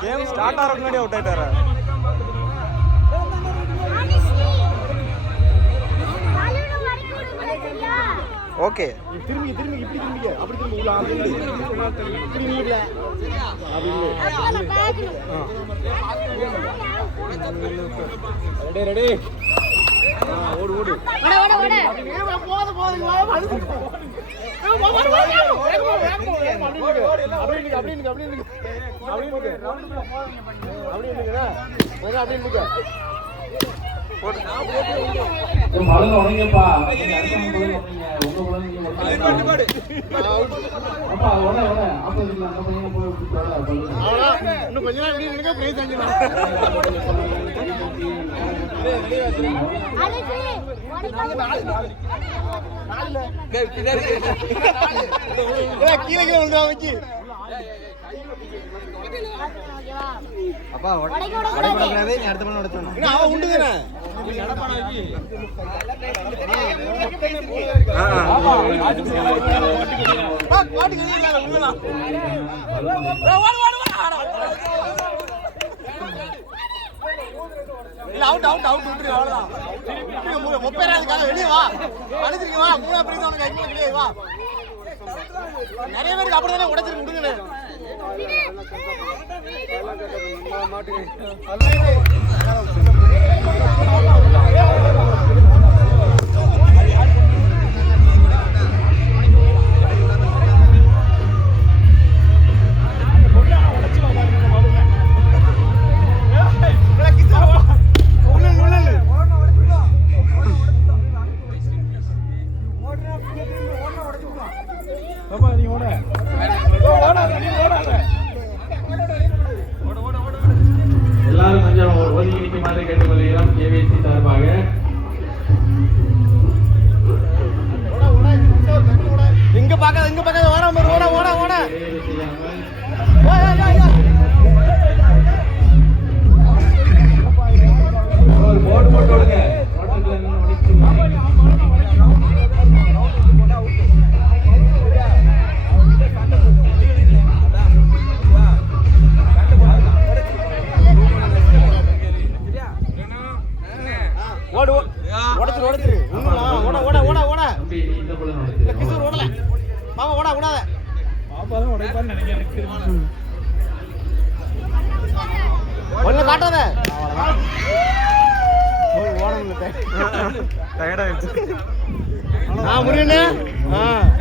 Game start ஆகிறதுக்கு முன்னாடி out ஆயிட்டாரு? ஓகே திரும்பி திரும்பி இப்படி திரும்பிக்க. அப்படி திரும்பி உள்ள அப்படி. இப்படி நில்லுல அப்படி ரெடி ரெடி ஓடு. ஓடு போது போது அப்படி அப்படி அப்படி அப்படின்னு அப்படி அப்படி இன்னும் கொஞ்ச நாள் நினைக்க கீழே கீழே விழுந்தா வச்சு அப்பா உடைக்கூடாது நீ அடுத்த பண்ண உடைச்சோம் அவன் உண்டு தானே அவுட் அவுட் அவுட் விட்டுரு அவ்வளவுதான் முப்பேராதுக்காக வெளியே வா அனுப்பிச்சிருக்க வா மூணா பிரிந்து உனக்கு ஐம்பது வெளியே வா நிறைய பேருக்கு அப்படிதானே உடைச்சிருக்கு நீ விடுங்கண்ணே எல்லாரும் கொஞ்சம் ஒரு ஒதுக்கி மாதிரி கேட்டுக்கொள்கிறோம் கேவிசி சார்பாக ஓட ஓட நீ இந்த புள்ள இல்ல, நடத்து கிஷோர் ஓடல. மாமா ஓட ஓடாத. ஒண்ணு காட்டாத ஓடணும் டயர்ட் ஆயிடுச்சு ஆ முருகனே? ஆ.